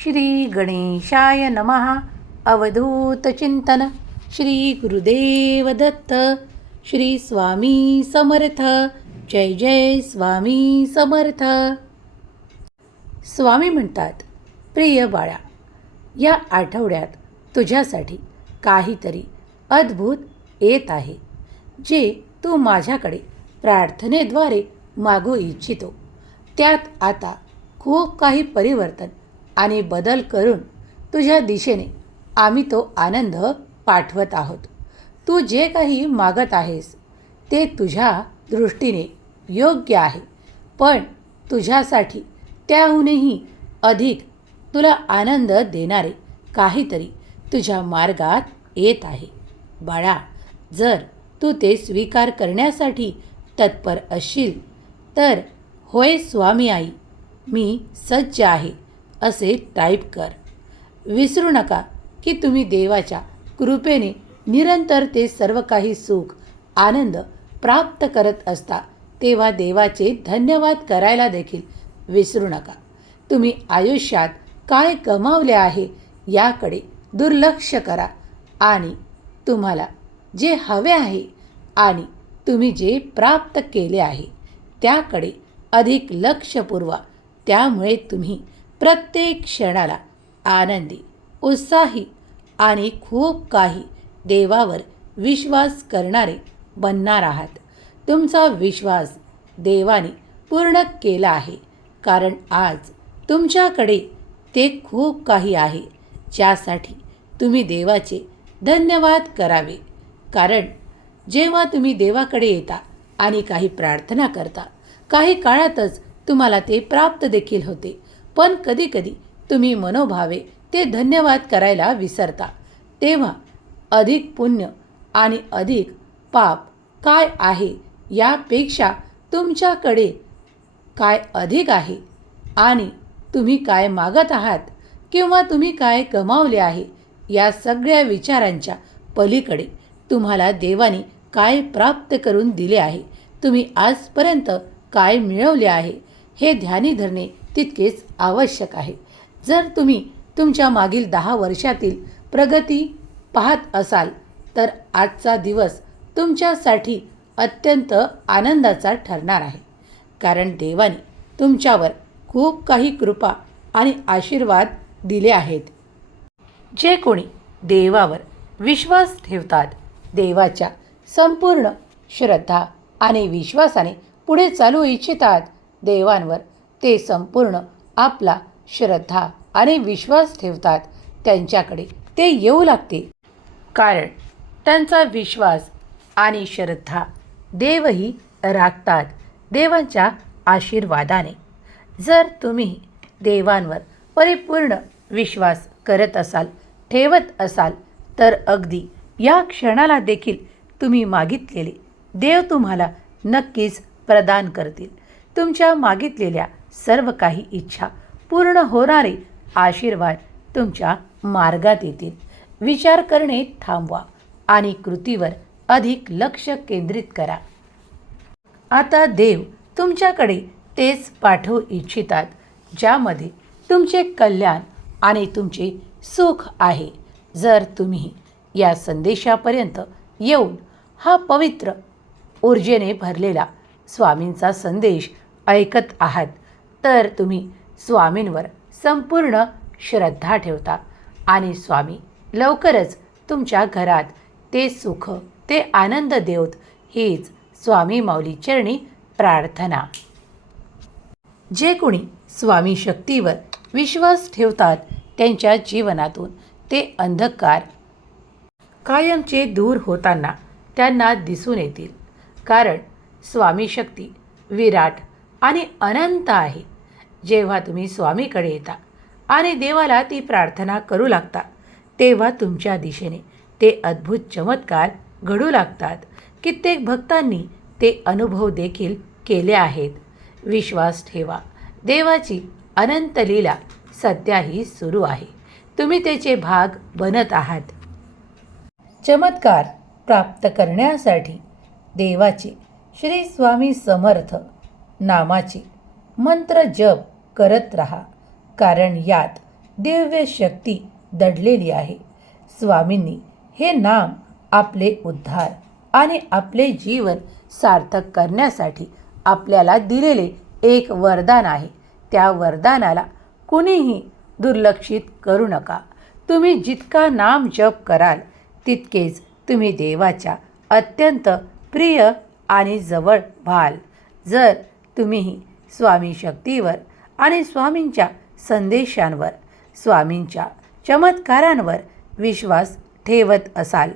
श्री गणेशाय नमः. अवधूतचिंतन श्री गुरुदेव दत्त. श्री स्वामी समर्थ. जय जय स्वामी समर्थ. स्वामी म्हणतात प्रिय बाळा या आठवड्यात तुझ्यासाठी काहीतरी अद्भुत येत आहे जे तू माझ्याकडे प्रार्थनेद्वारे मागू इच्छितो. त्यात आता खूप काही परिवर्तन आणि बदल करून तुझ्या दिशेने आम्ही तो आनंद पाठवत आहोत. तू जे काही मागत आहेस ते तुझ्या दृष्टीने योग्य आहे. पण तुझ्यासाठी त्याहूनही अधिक तुला आनंद देणारे काहीतरी तुझ्या मार्गात येत आहे. बाळा जर तू ते स्वीकार करण्यासाठी तत्पर असशील तर होय स्वामी आई मी सज्ज आहे. असे टाईप कर. विसरू नका की तुम्ही देवाच्या कृपेने निरंतर ते सर्व काही सुख आनंद प्राप्त करत असता तेव्हा देवाचे धन्यवाद करायला देखील विसरू नका. तुम्ही आयुष्यात काय गमावले आहे याकडे दुर्लक्ष करा आणि तुम्हाला जे हवे आहे आणि तुम्ही जे प्राप्त केले आहे त्याकडे अधिक लक्ष पुरवा. त्यामुळे तुम्ही प्रत्येक क्षणाला आनंदी उत्साही आणि खूप काही देवावर विश्वास करणारे बनणार आहात. तुमचा विश्वास देवाने पूर्ण केला आहे. कारण आज तुमच्याकडे ते खूप काही आहे. ज्यासाठी तुम्ही देवाचे धन्यवाद करावे. कारण जेव्हा तुम्ही देवाकडे येता आणि काही प्रार्थना करता काही काळातच तुम्हाला ते प्राप्त देखील होते. पण कधीकधी तुम्ही मनोभावे ते धन्यवाद करायला विसरता. तेव्हा अधिक पुण्य आणि अधिक पाप काय आहे यापेक्षा तुमच्याकडे काय अधिक आहे आणि तुम्ही काय मागत आहात किंवा तुम्ही काय गमावले आहे या सगळ्या विचारांच्या पलीकडे तुम्हाला देवाने काय प्राप्त करून दिले आहे? तुम्ही आजपर्यंत काय मिळवले आहे? हे ध्यानी धरणे तितकेच आवश्यक आहे. जर तुम्ही तुमच्या मागील दहा वर्षातील प्रगती पाहत असाल तर आजचा दिवस तुमच्यासाठी अत्यंत आनंदाचा ठरणार आहे. कारण देवाने तुमच्यावर खूप काही कृपा आणि आशीर्वाद दिले आहेत. जे कोणी देवावर विश्वास ठेवतात देवाच्या संपूर्ण श्रद्धा आणि विश्वासाने पुढे चालू इच्छितात देवांवर ते संपूर्ण आपला श्रद्धा आणि विश्वास ठेवतात. त्यांच्याकडे ते येऊ लागते. कारण त्यांचा विश्वास आणि श्रद्धा देवही राखतात देवांच्या आशीर्वादाने. जर तुम्ही देवांवर परिपूर्ण विश्वास करत असाल ठेवत असाल तर अगदी या क्षणाला देखील तुम्ही मागितलेले देव तुम्हाला नक्कीच प्रदान करतील. तुमच्या मागितलेल्या सर्व काही इच्छा पूर्ण होणारे आशीर्वाद तुमच्या मार्गात येतील. विचार करणे थांबवा आणि कृतीवर अधिक लक्ष केंद्रित करा. आता देव तुमच्याकडे तेच पाठवू इच्छितात ज्यामध्ये तुमचे कल्याण आणि तुमचे सुख आहे. जर तुम्ही या संदेशापर्यंत येऊन हा पवित्र ऊर्जेने भरलेला स्वामींचा संदेश ऐकत आहात तर तुम्ही स्वामींवर संपूर्ण श्रद्धा ठेवता. आणि स्वामी लवकरच तुमच्या घरात ते सुख ते आनंद देवत हीच स्वामी माऊली चरणी प्रार्थना. जे कोणी स्वामी शक्तीवर विश्वास ठेवतात त्यांच्या जीवनातून ते अंधकार कायमचे दूर होताना त्यांना दिसून येतील. कारण स्वामी शक्ती विराट आणि अनंत आहे. जेव्हा तुम्ही स्वामीकडे येता आणि देवाला ती प्रार्थना करू लागता तेव्हा तुमच्या दिशेने ते अद्भुत चमत्कार घडू लागतात. कित्येक भक्तांनी ते अनुभव देखील केले आहेत. विश्वास ठेवा देवाची अनंत लीला सध्याही सुरू आहे. तुम्ही त्याचे भाग बनत आहात. चमत्कार प्राप्त करण्यासाठी देवाचे श्री स्वामी समर्थ नामाचे मंत्र जप करत राहा. कारण यात दिव्य शक्ती दडलेली आहे. स्वामींनी हे नाम आपले उद्धार आणि आपले जीवन सार्थक करण्यासाठी आपल्याला दिलेले एक वरदान आहे. त्या वरदानाला कुणीही दुर्लक्षित करू नका. तुम्ही जितका नाम जप कराल तितकेच तुम्ही देवाच्या अत्यंत प्रिय आणि जवळ व्हाल. जर तुम्हीही स्वामी शक्तीवर आणि स्वामींच्या संदेशांवर स्वामींच्या चमत्कारांवर विश्वास ठेवत असाल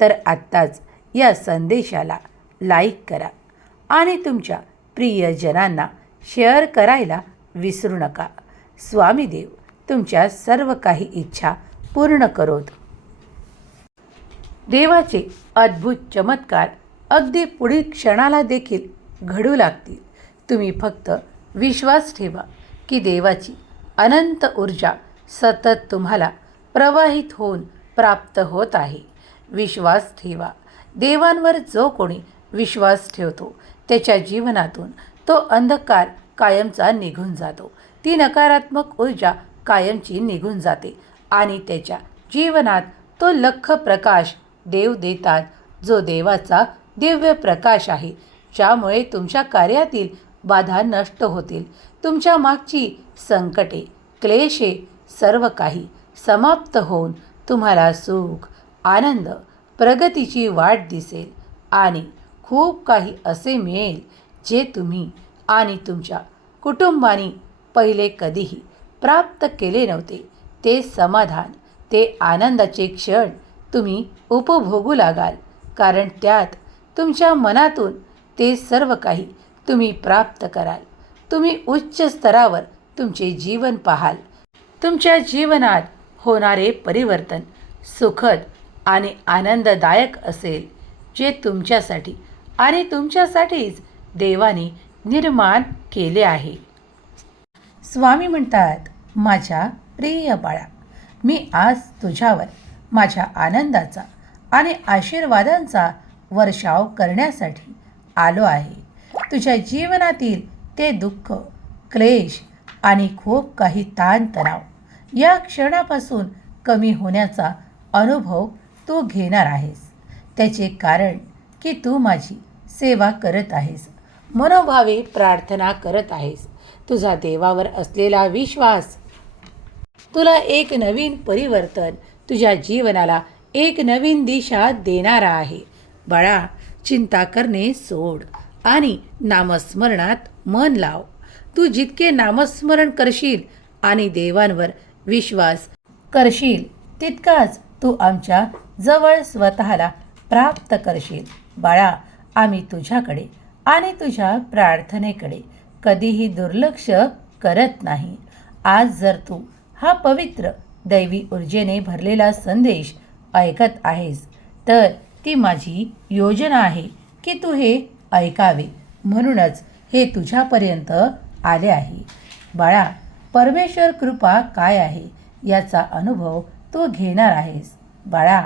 तर आत्ताच या संदेशाला लाईक करा आणि तुमच्या प्रियजनांना शेअर करायला विसरू नका. स्वामीदेव तुमच्या सर्व काही इच्छा पूर्ण करोत. देवाचे अद्भुत चमत्कार अगदी पुढील क्षणाला देखील घडू लागतील. तुम्ही फक्त विश्वास ठेवा. की देवाची अनंत ऊर्जा सतत तुम्हाला प्रवाहित होऊन प्राप्त होत आहे. विश्वास ठेवा. देवांवर जो कोणी विश्वास ठेवतो त्याच्या जीवनातून तो अंधकार कायमचा निघून जातो. ती नकारात्मक ऊर्जा कायमची निघून जाते आणि त्याच्या जीवनात तो लख प्रकाश देव देतात जो देवाचा दिव्य प्रकाश आहे ज्यामुळे तुमच्या कार्यातील बाधा नष्ट होतील. तुमच्या मागची संकटे क्लेशे सर्व काही समाप्त होऊन तुम्हाला सुख आनंद प्रगतीची वाट दिसेल. आणि खूप काही असे मिळेल जे तुम्ही आणि तुमच्या कुटुंबाने पहिले कधीही प्राप्त केले नव्हते. ते समाधान ते आनंदाचे क्षण तुम्ही उपभोगू लागाल. कारण त्यात तुमच्या मनातून ते सर्व काही तुम्ही प्राप्त कराल. तुम्ही उच्च स्तरावर तुमचे जीवन पाहाल. तुमच्या जीवनात होणारे परिवर्तन सुखद आणि आनंददायक असेल जे तुमच्यासाठी आणि तुमच्यासाठीच देवाने निर्माण केले आहे. स्वामी म्हणतात माझ्या प्रिय बाळा मी आज तुझ्यावर माझ्या आनंदाचा आणि आशीर्वादांचा वर्षाव करण्यासाठी आलो आहे. तुझ्या जीवनातील ते दुःख क्लेश आणि खूप काही ताणतणाव या क्षणापासून कमी होण्याचा अनुभव तू घेणार आहेस. त्याचे कारण की तू माझी सेवा करत आहेस. मनोभावे प्रार्थना करत आहेस. तुझा देवावर असलेला विश्वास. तुला एक नवीन परिवर्तन तुझ्या जीवनाला एक नवीन दिशा देणारा आहे. बाळा चिंता करणे सोड. आणि नामस्मरणात मन लाव. तू जितके नामस्मरण करशील आणि देवांवर विश्वास करशील तितकाच तू आमच्या जवळ स्वतःला प्राप्त करशील. बाळा आम्ही तुझ्याकडे आणि तुझ्या प्रार्थनेकडे कधीही दुर्लक्ष करत नाही. आज जर तू हा पवित्र दैवी ऊर्जेने भरलेला संदेश ऐकत आहेस तर ती माझी योजना आहे की तू हे ऐकावे. म्हणूनच हे तुझ्यापर्यंत आले आहे. बाळा परमेश्वर कृपा काय आहे याचा अनुभव तू घेणार आहेस. बाळा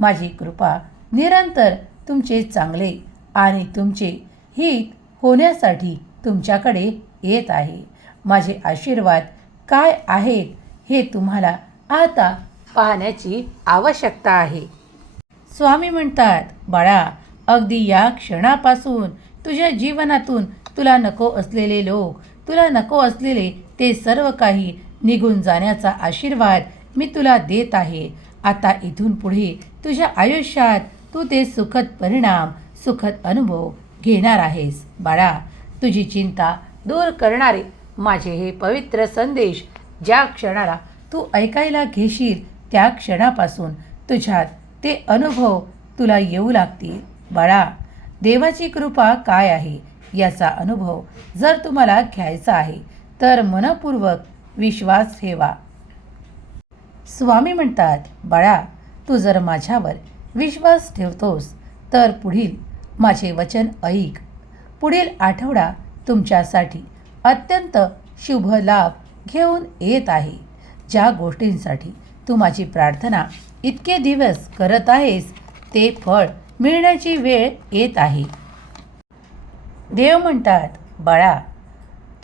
माझी कृपा निरंतर तुमचे चांगले आणि तुमचे हित होण्यासाठी तुमच्याकडे येत आहे. माझे आशीर्वाद काय आहेत हे तुम्हाला आता पाहण्याची आवश्यकता आहे. स्वामी म्हणतात बाळा अगदी या क्षणापासून तुझ्या जीवनातून तुला नको असलेले लोक तुला नको असलेले ते सर्व काही निघून जाण्याचा आशीर्वाद मी तुला देत आहे. आता इथून पुढे तुझ्या आयुष्यात तू ते सुखद परिणाम सुखद अनुभव घेणार आहेस. बाळा तुझी चिंता दूर करणारे माझे हे पवित्र संदेश ज्या क्षणाला तू ऐकायला घेशील त्या क्षणापासून तुझ्यात ते अनुभव तुला येऊ लागतील. बाळा देवाची कृपा काय आहे याचा अनुभव जर तुम्हाला घ्यायचा आहे तर मनपूर्वक विश्वास ठेवा. स्वामी म्हणतात बाळा तू जर माझ्यावर विश्वास ठेवतोस तर पुढील माझे वचन ऐक. पुढील आठवडा तुमच्यासाठी अत्यंत शुभ लाभ घेऊन येत आहे. ज्या गोष्टींसाठी तू माझी प्रार्थना इतके दिवस करत आहेस ते फळ मिळण्याची वेळ येत आहे. देव म्हणतात बाळा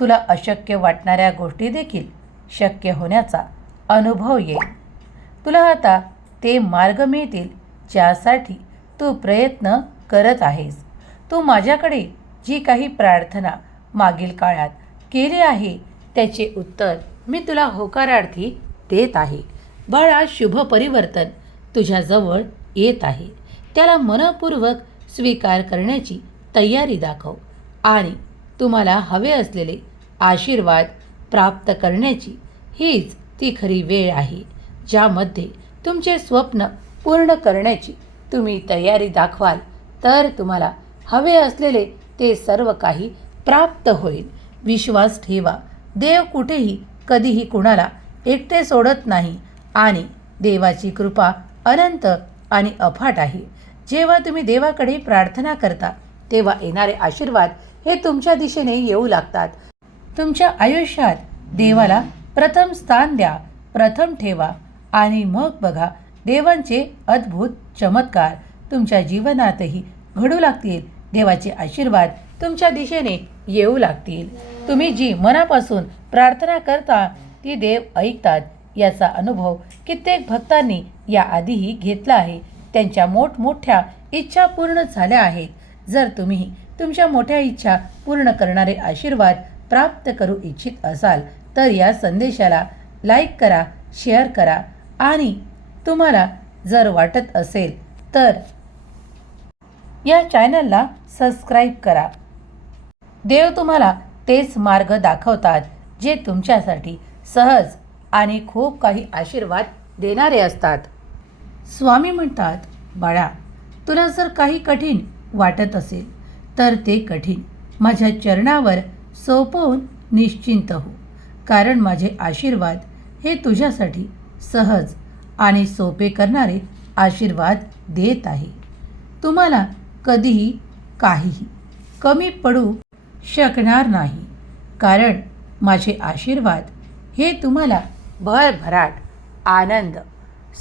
तुला अशक्य वाटणाऱ्या गोष्टी देखील शक्य होण्याचा अनुभव येईल तुला आता ते मार्ग मिळतील ज्यासाठी तू प्रयत्न करत आहेस. तू माझ्याकडे जी काही प्रार्थना मागील काळात केली आहे त्याचे उत्तर मी तुला होकारार्थी देत आहे. बाळा शुभ परिवर्तन तुझ्याजवळ येत आहे. त्याला मनपूर्वक स्वीकार करण्याची तयारी दाखव आणि तुम्हाला हवे असलेले आशीर्वाद प्राप्त करण्याची हीच ती खरी वेळ आहे ज्यामध्ये तुमचे स्वप्न पूर्ण करण्याची तुम्ही तयारी दाखवाल. तर तुम्हाला हवे असलेले ते सर्व काही प्राप्त होईल. विश्वास ठेवा देव कुठेही कधीही कुणाला एकटे सोडत नाही आणि देवाची कृपा अनंत आणि अफाट आहे. जेव्हा तुम्ही देवाकडे प्रार्थना करता तेव्हा येणारे आशीर्वाद हे तुमच्या दिशेने येऊ लागतात. तुमच्या आयुष्यात देवाला प्रथम स्थान द्या प्रथम ठेवा आणि मग बघा देवांचे अद्भुत चमत्कार तुमच्या जीवनातही घडू लागतील. देवाचे आशीर्वाद तुमच्या दिशेने येऊ लागतील. तुम्ही जी मनापासून प्रार्थना करता ती देव ऐकतात. याचा अनुभव कित्येक भक्तांनी याआधीही घेतला आहे. त्यांच्या मोठमोठ्या इच्छा पूर्ण झाल्या आहेत. जर तुम्ही तुमच्या मोठ्या इच्छा पूर्ण करणारे आशीर्वाद प्राप्त करू इच्छित असाल तर या संदेशाला लाईक करा शेअर करा आणि तुम्हाला जर वाटत असेल तर या चॅनलला सबस्क्राईब करा. देव तुम्हाला तेच मार्ग दाखवतात जे तुमच्यासाठी सहज आणि खूप काही आशीर्वाद देणारे असतात. स्वामी म्हणतात बाळा तुला जर काही कठीण वाटत असेल तर ते कठीण. माझ्या चरणावर सोपवून निश्चिंत हो. कारण माझे आशीर्वाद हे तुझ्यासाठी सहज आणि सोपे करणारे आशीर्वाद देत आहे. तुम्हाला कधीही काहीही कमी पडू शकणार नाही. कारण माझे आशीर्वाद हे तुम्हाला भरभराट आनंद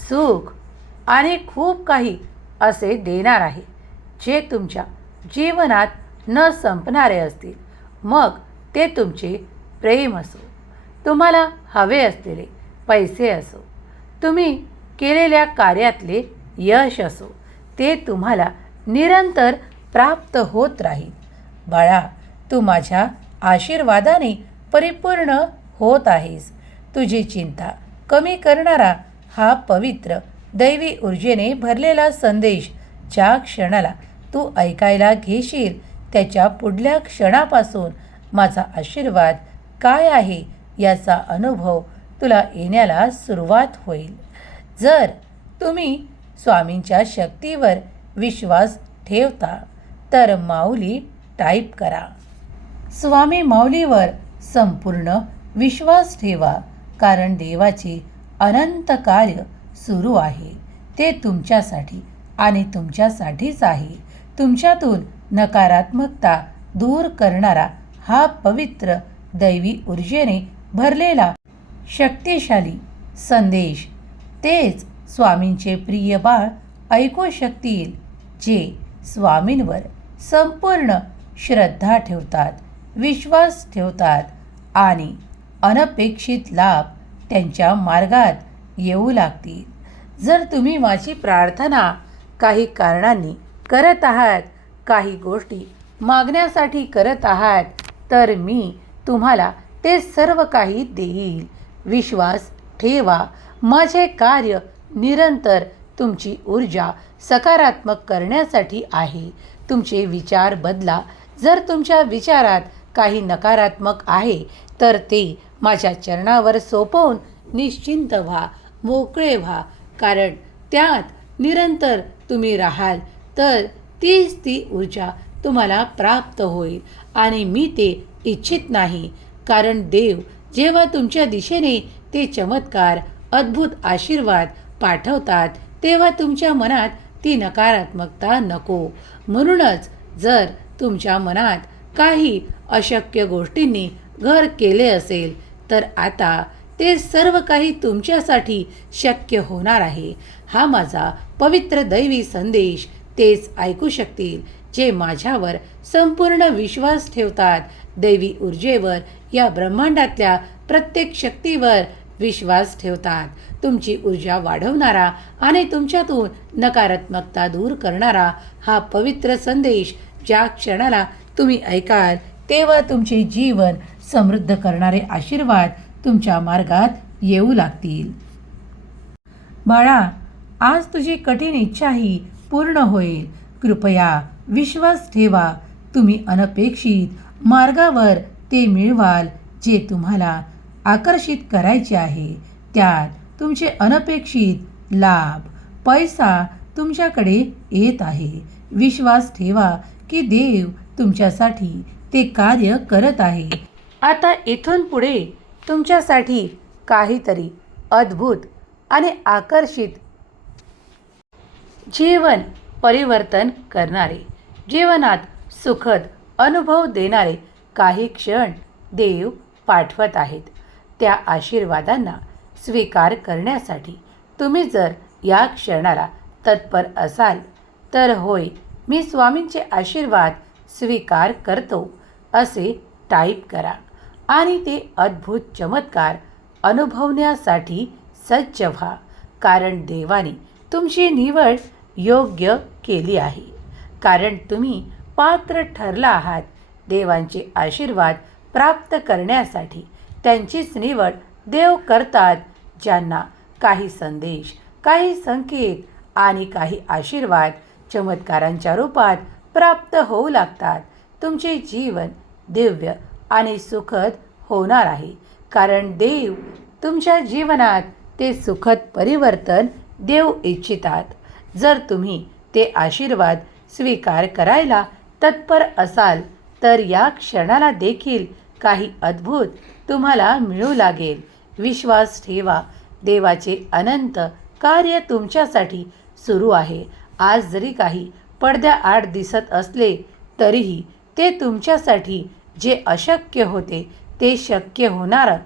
सुख आणि खूप काही असे देणार आहे जे तुमच्या जीवनात न संपणारे असतील. मग ते तुमचे प्रेम असो. तुम्हाला हवे असलेले पैसे असो. तुम्ही केलेल्या कार्यातले यश असो. ते तुम्हाला निरंतर प्राप्त होत राहील. बाळा तू माझ्या आशीर्वादाने परिपूर्ण होत आहेस. तुझी चिंता कमी करणारा हा पवित्र दैवी ऊर्जेने भरलेला संदेश ज्या क्षणाला तू ऐकायला घेशील त्याच्या पुढल्या क्षणापासून माझा आशीर्वाद काय आहे याचा अनुभव तुला येण्याला सुरुवात होईल. जर तुम्ही स्वामींच्या शक्तीवर विश्वास ठेवता तर माऊली टाईप करा. स्वामी माऊलीवर संपूर्ण विश्वास ठेवा कारण देवाची अनंत कार्य सुरू आहे. ते तुमच्यासाठी आणि तुमच्यासाठीच आहे. तुमच्यातून नकारात्मकता दूर करणारा हा पवित्र दैवी ऊर्जेने भरलेला शक्तिशाली संदेश. तेच स्वामींचे प्रिय बाळ ऐकू शकतील जे स्वामींवर संपूर्ण श्रद्धा ठेवतात विश्वास ठेवतात आणि अनपेक्षित लाभ त्यांच्या मार्गात येऊ लागतील. जर तुम्ही माझी प्रार्थना काही कारणांनी करत आहात काही गोष्टी मागण्यासाठी करत आहात तर मी तुम्हाला ते सर्व काही देईल. विश्वास ठेवा. माझे कार्य निरंतर तुमची ऊर्जा सकारात्मक करण्यासाठी आहे. तुमचे विचार बदला. जर तुमच्या विचारात काही नकारात्मक आहे तर ते माझ्या चरणावर सोपवून निश्चिंत व्हा मोकळे व्हा. कारण त्यात निरंतर तुम्ही राहाल तर तीच ती ऊर्जा तुम्हाला प्राप्त होईल आणि मी ते इच्छित नाही. कारण देव जेव्हा तुमच्या दिशेने ते चमत्कार अद्भुत आशीर्वाद पाठवतात तेव्हा तुमच्या मनात ती नकारात्मकता नको. म्हणूनच जर तुमच्या मनात काही अशक्य गोष्टींनी घर केले असेल तर आता ते सर्व काही तुमच्यासाठी शक्य होणार आहे. हा माझा पवित्र दैवी संदेश तेच ऐकू शकतील जे माझ्यावर संपूर्ण विश्वास ठेवतात. दैवी ऊर्जेवर या ब्रह्मांडातल्या प्रत्येक शक्तीवर विश्वास ठेवतात. तुमची ऊर्जा वाढवणारा आणि तुमच्यातून नकारात्मकता दूर करणारा हा पवित्र संदेश ज्या क्षणाला तुम्ही ऐकाल तेव्हा तुमचे जीवन समृद्ध करणारे आशीर्वाद तुमच्या मार्गात येऊ लागतील. बाळा आज तुझी कठीण इच्छाही पूर्ण होईल. कृपया विश्वास ठेवा. तुम्ही अनपेक्षित मार्गावर ते मिळवाल जे तुम्हाला आकर्षित करायचे आहे. त्यात तुमचे अनपेक्षित लाभ पैसा तुमच्याकडे येत आहे. विश्वास ठेवा की देव तुमच्यासाठी ते कार्य करत आहे. आता इथून पुढे तुमच्यासाठी काहीतरी अद्भुत आणि आकर्षित जीवन परिवर्तन करणारे जीवनात सुखद अनुभव देणारे काही क्षण देव पाठवत आहेत. त्या आशीर्वादांना स्वीकार करण्यासाठी तुम्ही जर या क्षणाला तत्पर असाल तर होय मी स्वामींचे आशीर्वाद स्वीकार करतो असे टाईप करा. आणि ते अद्भुत चमत्कार अनुभवण्यासाठी सज्ज व्हा. कारण देवाने तुमची निवड योग्य केली आहे. कारण तुम्ही पात्र ठरला आहात. देवांचे आशीर्वाद प्राप्त करण्यासाठी त्यांचीच निवड देव करतात ज्यांना काही संदेश काही संकेत आणि काही आशीर्वाद चमत्कारांच्या रूपात प्राप्त होऊ लागतात. तुमचे जीवन दिव्य आणि सुखद होणार आहे. कारण देव तुमच्या जीवनात ते सुखद परिवर्तन देऊ इच्छितात. जर तुम्ही ते आशीर्वाद स्वीकार करायला तत्पर असाल तर या क्षणाला देखील काही अद्भुत तुम्हाला मिळू लागेल. विश्वास ठेवा. देवाचे अनंत कार्य तुमच्यासाठी सुरू आहे. आज जरी काही पडद्याआड दिसत असले तरीही ते तुमच्यासाठी जे अशक्य होते ते शक्य होणार.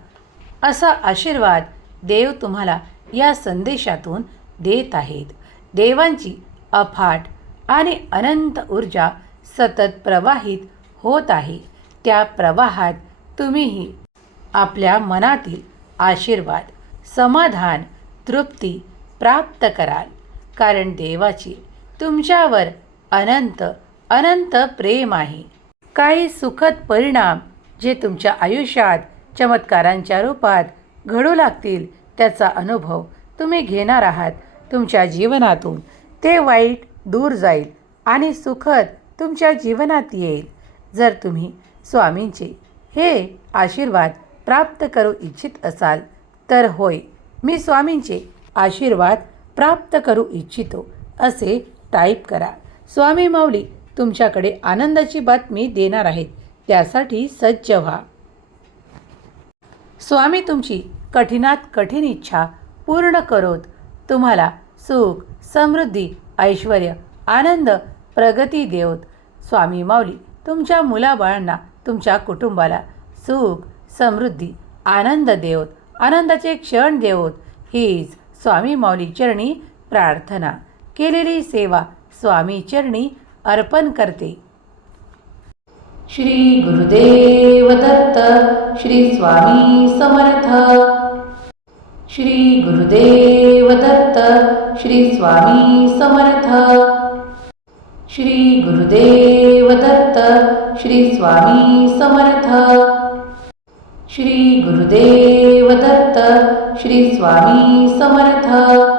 असा आशीर्वाद देव तुम्हाला या संदेशातून देत आहेत. देवांची अफाट आणि अनंत ऊर्जा सतत प्रवाहित होत आहे. त्या प्रवाहात तुम्हीही आपल्या मनातील आशीर्वाद समाधान तृप्ती प्राप्त कराल. कारण देवाची तुमच्यावर अनंत अनंत प्रेम आहे. काही सुखद परिणाम जे तुमच्या आयुष्यात चमत्कारांच्या रूपात घडू लागतील त्याचा अनुभव तुम्ही घेणार आहात. तुमच्या जीवनातून ते वाईट दूर जाईल आणि सुखद तुमच्या जीवनात येईल. जर तुम्ही स्वामींचे हे आशीर्वाद प्राप्त करू इच्छित असाल तर होय मी स्वामींचे आशीर्वाद प्राप्त करू इच्छितो असे टाईप करा. स्वामी माऊली तुमच्याकडे आनंदाची बातमी देणार आहेत. त्यासाठी सज्ज व्हा. स्वामी तुमची कठीणात कठीण इच्छा पूर्ण करोत. तुम्हाला सुख समृद्धी ऐश्वर आनंद प्रगती देवत. स्वामी माऊली तुमच्या मुलाबाळांना तुमच्या कुटुंबाला सुख समृद्धी आनंद देवत. आनंदाचे क्षण देवत. हीच स्वामी माऊली चरणी प्रार्थना. केलेली सेवा स्वामी चरणी अर्पण करते. श्री गुरुदेव दत्त श्री स्वामी समर्थ. श्री गुरुदेव दत्त श्री स्वामी समर्थ. श्री गुरुदेव दत्त श्री स्वामी समर्थ. श्री गुरुदेव दत्त श्री स्वामी समर्थ.